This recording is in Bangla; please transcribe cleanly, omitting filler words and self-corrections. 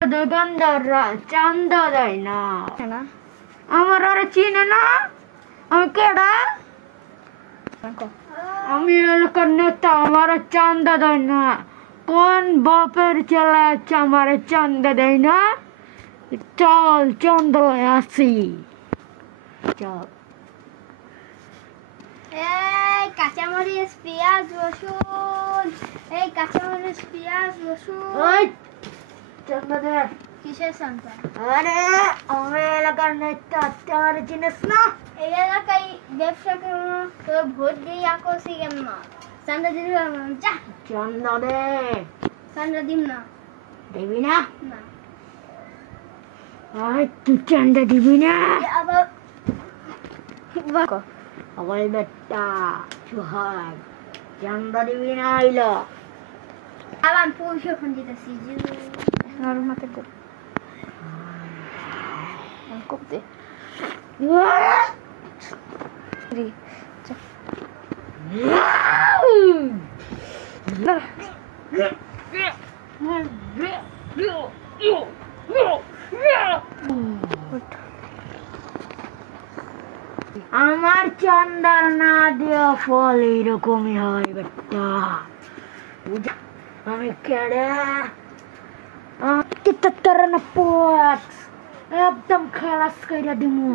দোকানদাররা চান্দা দেয় না। আমার আর চিনে না আমি কেডা? আমি এলাকার নেতা, আমার চান্দা দেয় না। কোন বাপের ছেলে আছে আমার চান্দা দেয় না? চল চন্দ্রায় আসি, চল। এই কাঁচামরিচ পেঁয়াজ রসুন, এই কাঁচামরিচ পেঁয়াজ রসুন। ওই চান্দা দে। কিসের চান্দা? আরে আমি এলাকার নেতা, আমার চিনিস না? এই এলাকায় ব্যবসা করবো তো ভোট দিয়ে আকর্ষি কেমন চান্দা দিতে পারবো না। যা চান্দা দে। চান্দা দিম না। দিবি না? না। আয় তুই চান্দা দিবি না? আবার আমার বেটা সুহাগ চান্দা দিবি না? আইলো আবার পয়সা ফোন দিতেছি মাথা করতে আমার চান্দার না দেওয়া ফল এইরকমই হয় বেটা। আমি কেডা? kita terana pot, একদম খালাস কইরা দিমু।